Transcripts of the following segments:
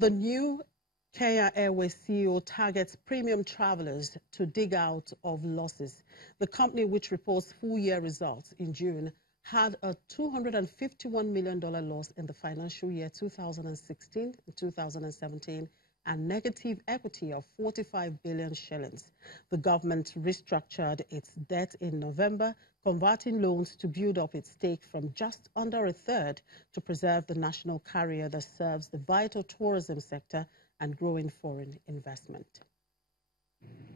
The new Kenya Airways CEO targets premium travelers to dig out of losses. The company, which reports full-year results in June, had a $251 million loss in the financial year 2016-2017 and negative equity of 45 billion shillings. The government restructured its debt in November, converting loans to build up its stake from just under a third to preserve the national carrier that serves the vital tourism sector and growing foreign investment.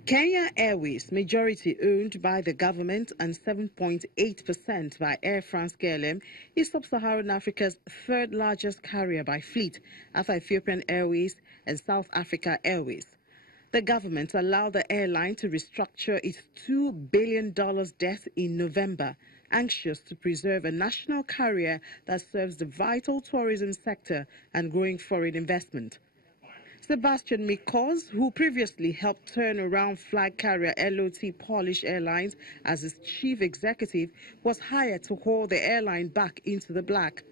Kenya Airways, majority owned by the government and 7.8% by Air France-KLM, is sub-Saharan Africa's third largest carrier by fleet after Ethiopian Airways and South Africa Airways. The government allowed the airline to restructure its $2 billion debt in November, anxious to preserve a national carrier that serves the vital tourism sector and growing foreign investment. Sebastian Mikos, who previously helped turn around flag carrier LOT Polish Airlines as its chief executive, was hired to haul the airline back into the black.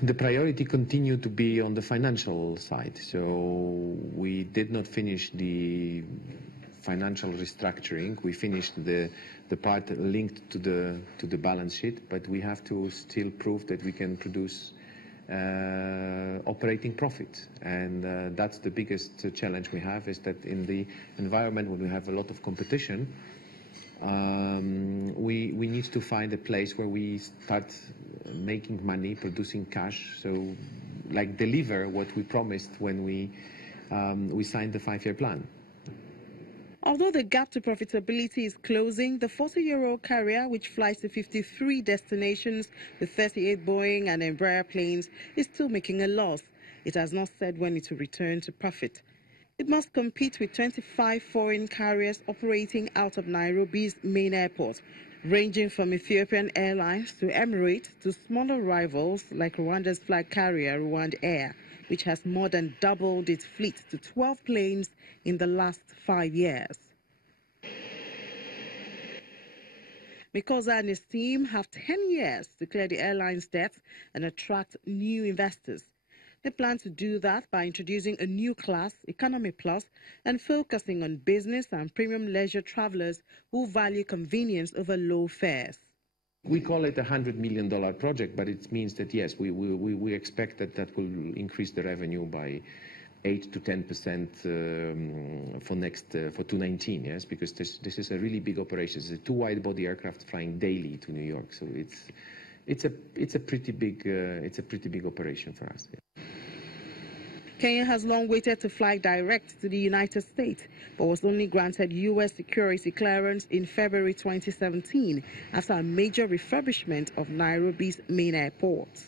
The priority continued to be on the financial side, so we did not finish the financial restructuring. We finished the part linked to the balance sheet, but we have to still prove that we can produce operating profit, and that's the biggest challenge we have, is that in the environment when we have a lot of competition, we need to find a place where we start making money, producing cash, so like deliver what we promised when we signed the 5-year plan. Although the gap to profitability is closing, the 40-year-old carrier, which flies to 53 destinations with 38 Boeing and Embraer planes, is still making a loss. It has not said when it will return to profit. It must compete with 25 foreign carriers operating out of Nairobi's main airport, ranging from Ethiopian Airlines to Emirates to smaller rivals like Rwanda's flag carrier Rwanda Air, which has more than doubled its fleet to 12 planes in the last 5 years. Mikosa and his team have 10 years to clear the airline's debts and attract new investors. They plan to do that by introducing a new class, Economy Plus, and focusing on business and premium leisure travelers who value convenience over low fares. We call it a $100 million project, but it means that, yes, we expect that will increase the revenue by 8 to 10% for 2019, yes, because this is a really big operation. It's a 2 wide-body aircraft flying daily to New York, so it's a pretty big operation for us. Yeah. Kenya has long waited to fly direct to the United States, but was only granted U.S. security clearance in February 2017 after a major refurbishment of Nairobi's main airports.